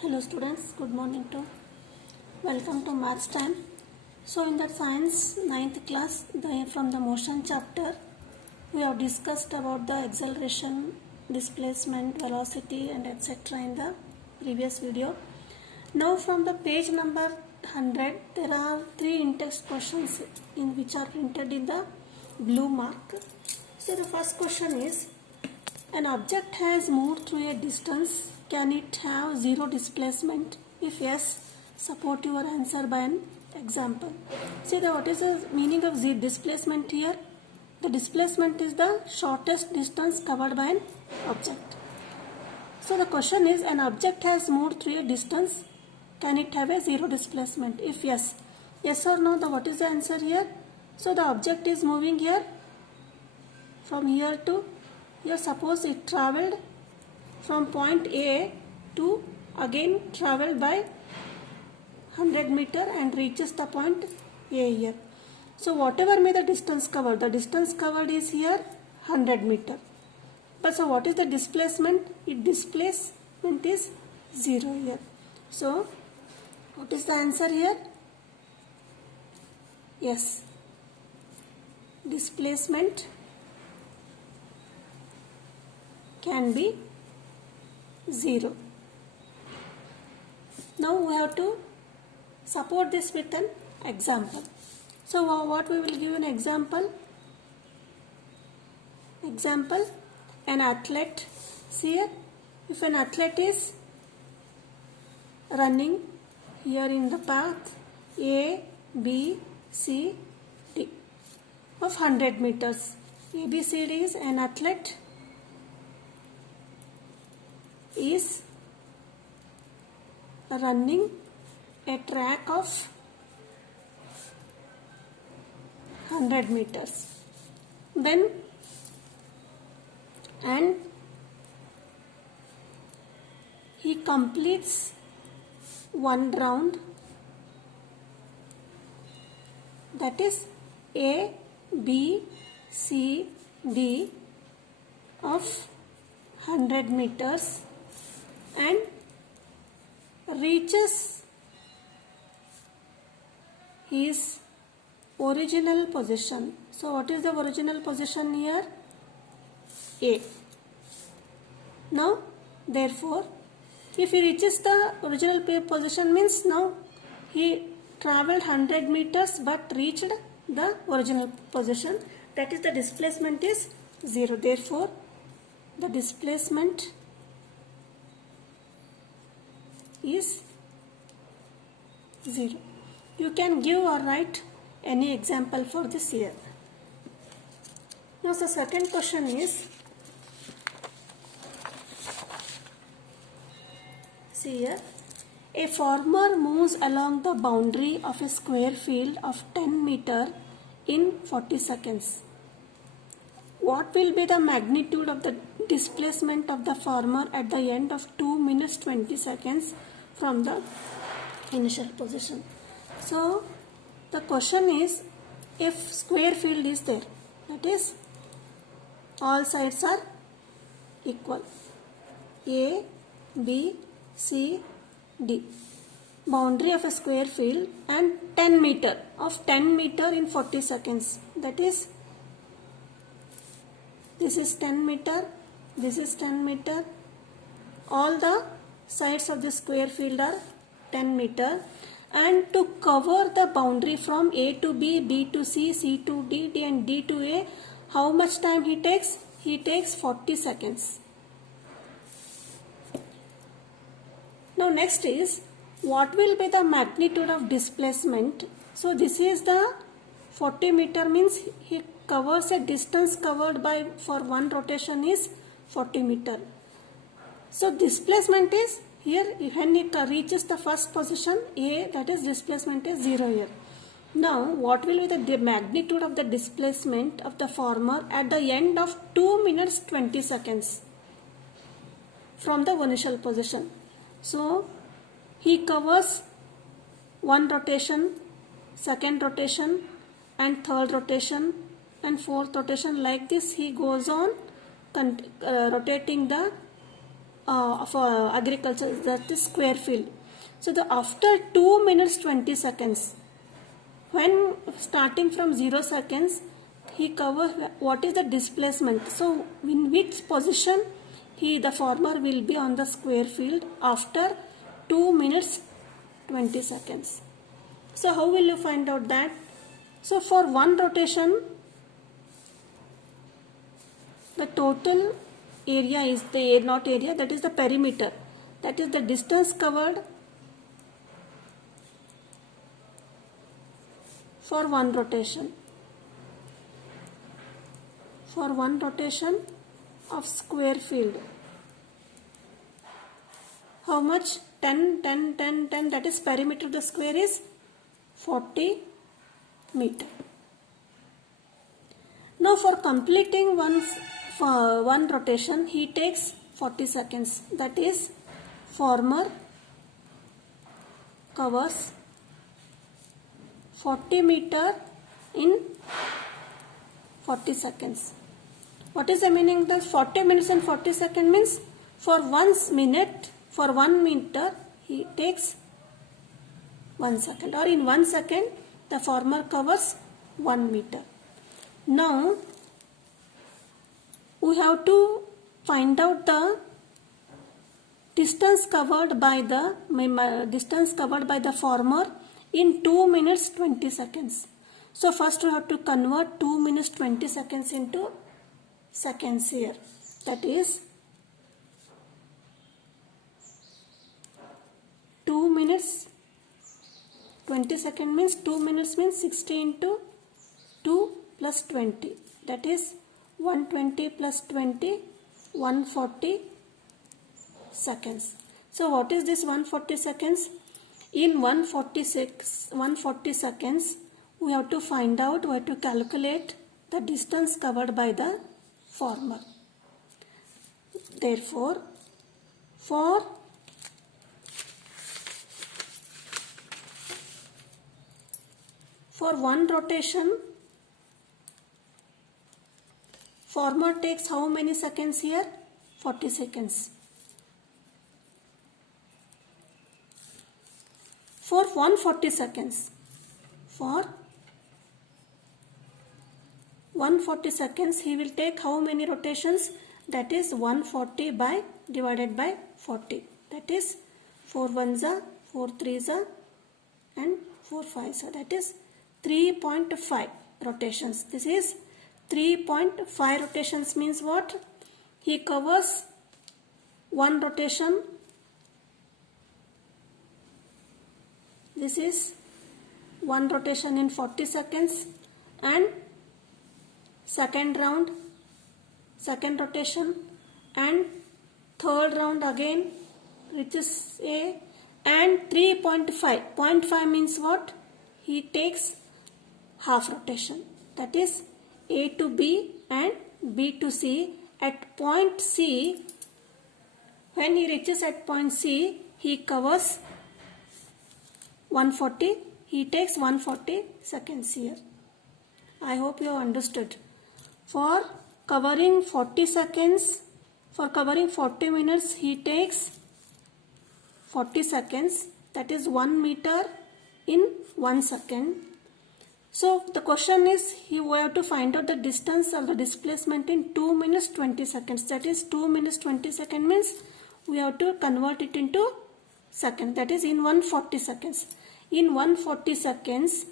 Hello students, good morning to welcome to maths time. So in that science 9th class from the motion chapter we have discussed about the acceleration, displacement, velocity and etc. in the previous video. Now from the page number 100 there are three in-text questions in which are printed in the blue mark. So the first question is, an object has moved through a distance. Can it have zero displacement? If yes, support your answer by an example. See, what is the meaning of z displacement here? The displacement is the shortest distance covered by an object. So the question is, an object has moved through a distance. Can it have a zero displacement? If yes, yes or no, what is the answer here? So the object is moving here from here to here. Suppose it travelled from point A to again travelled by 100 meter and reaches the point A here. So whatever may the distance covered is here 100 meter. But so what is the displacement? Displacement is 0 here. So what is the answer here? Yes, displacement can be 0. Now we have to support this with an example. So what we will give an example? Example, an athlete. See here, if an athlete is running here in the path A, B, C, D of 100 meters. A, B, C, D is an athlete is running a track of 100 meters. Then and he completes one round, that is A, B, C, D of 100 meters and reaches his original position. So what is the original position here? A. Now therefore if he reaches the original position means now he travelled 100 meters but reached the original position, that is the displacement is 0. Therefore the displacement is 0. You can give or write any example for this here. Now the second question is, see here, a farmer moves along the boundary of a square field of 10 meter in 40 seconds. What will be the magnitude of the displacement of the farmer at the end of 2 minutes 20 seconds from the initial position? So the question is, if square field is there, that is all sides are equal, A, B, C, D, boundary of a square field and 10 meter in 40 seconds, that is this is 10 meter, this is 10 meter, all the sides of the square field are 10 meter, and to cover the boundary from A to B, B to C, C to D, D and D to A, how much time he takes? He takes 40 seconds. Now next is, what will be the magnitude of displacement? So this is the 40 meter means he covers a distance covered by for one rotation is 40 meter. So displacement is here when it reaches the first position A, that is displacement is 0 here. Now what will be the magnitude of the displacement of the farmer at the end of 2 minutes 20 seconds from the initial position? So he covers one rotation, second rotation and third rotation and fourth rotation, like this he goes on rotating the for agriculture, that is square field. So the after 2 minutes 20 seconds, when starting from 0 seconds, he covers what is the displacement. So in which position the farmer will be on the square field after 2 minutes 20 seconds. So how will you find out that? So for one rotation, the total area is the not area, that is the perimeter, that is the distance covered for one rotation. For one rotation of square field, how much? 10, 10, 10, 10, that is perimeter of the square is 40 meter. Now for completing one rotation, he takes 40 seconds. That is, farmer covers 40 meter in 40 seconds. What is the meaning of the 40 minutes and 40 seconds means? For 1 minute, for 1 meter, he takes 1 second, or in 1 second, the farmer covers 1 meter. Now, we have to find out the distance covered by the farmer in 2 minutes 20 seconds. So first we have to convert 2 minutes 20 seconds into seconds here. That is 2 minutes 20 seconds means 2 minutes means 60 into 2 plus 20. That is 120 plus 20, 140 seconds. So what is this 140 seconds? In 140 seconds, we have to find out, we have to calculate the distance covered by the farmer. Therefore, for one rotation, farmer takes how many seconds here? 40 seconds. For 140 seconds, for 140 seconds, he will take how many rotations? That is 140 divided by 40. That is 4 ones are, 4 threes are, and 4 fives are. That is 3.5 rotations. This is 3.5 rotations means what? He covers one rotation. This is one rotation in 40 seconds, and second round, second rotation, and third round again, which is A, and 3.5. 0.5 means what? He takes half rotation. That is A to B and B to C. At point C, when he reaches at point C, he covers 140. He takes 140 seconds here. I hope you have understood. For covering 40 seconds, for covering 40 minutes, he takes 40 seconds. That is 1 meter in 1 second. So the question is, we have to find out the distance or the displacement in 2 minutes 20 seconds. That is 2 minutes 20 seconds means we have to convert it into seconds. That is in 140 seconds. In 140 seconds,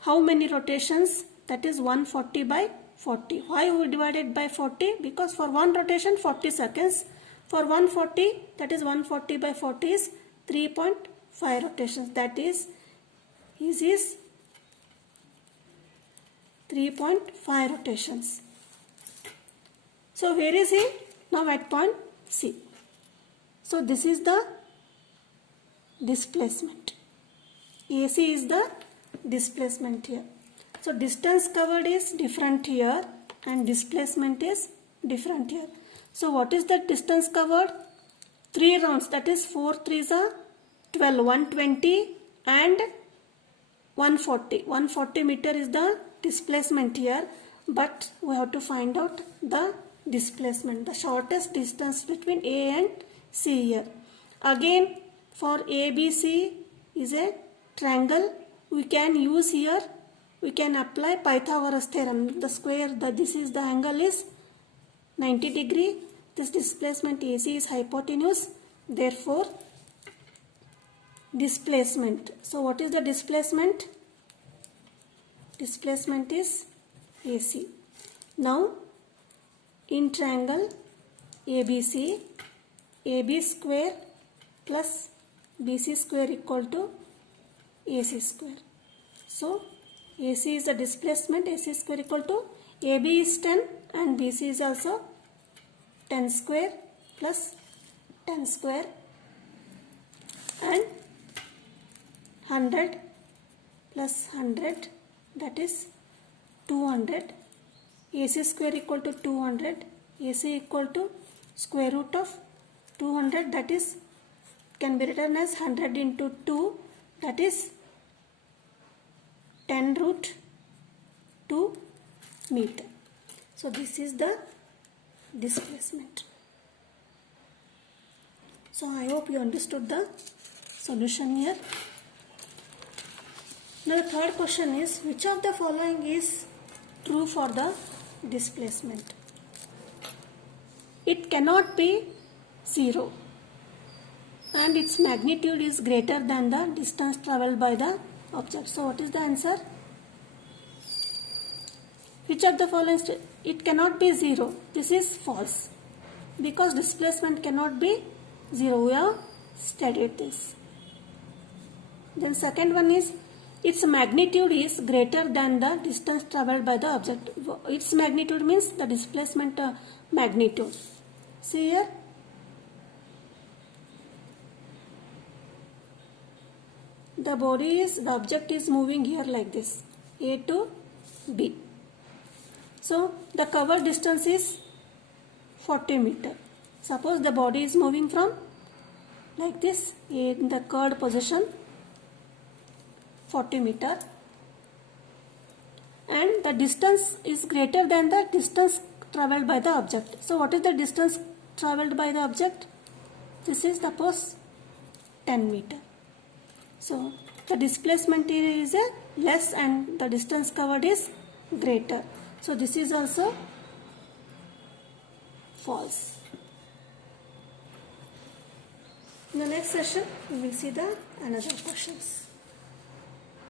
how many rotations? That is 140 by 40. Why we divided by 40? Because for one rotation 40 seconds. For 140, that is 140 by 40 is 3.5 rotations. That is, his is 3.5 rotations. So where is he? Now at point C. So this is the displacement. AC is the displacement here. So distance covered is different here and displacement is different here. So what is the distance covered? 3 rounds, that is 4 threes are 12, 120 and 140. 140 meter is the displacement here, but we have to find out the displacement, the shortest distance between A and See here. Again for ABC is a triangle. We can use here, we can apply Pythagoras theorem. The square, this is the angle is 90 degree. This displacement AC is hypotenuse. Therefore, displacement. So what is the displacement? Displacement is AC. Now in triangle ABC, AB square plus BC square equal to AC square. So AC is the displacement, AC square equal to AB is 10 and BC is also 10 square plus 10 square and 100 plus 100, that is 200. AC square equal to 200. AC equal to square root of 200, that is can be written as 100 into 2, that is 10 root 2 meter. So this is the displacement. So I hope you understood the solution here. Now the third question is, which of the following is true for the displacement? It cannot be 0 and its magnitude is greater than the distance travelled by the object. So what is the answer? Which of the following? It cannot be 0. This is false because displacement cannot be 0. We have studied this. Then second one is, its magnitude is greater than the distance travelled by the object. Its magnitude means the displacement magnitude. See here. The object is moving here like this, A to B. So the covered distance is 40 meter. Suppose the body is moving from like this in the curved position 40 meter and the distance is greater than the distance travelled by the object. So what is the distance travelled by the object? This is suppose 10 meter. So the displacement is less and the distance covered is greater. So this is also false. In the next session we will see the another questions.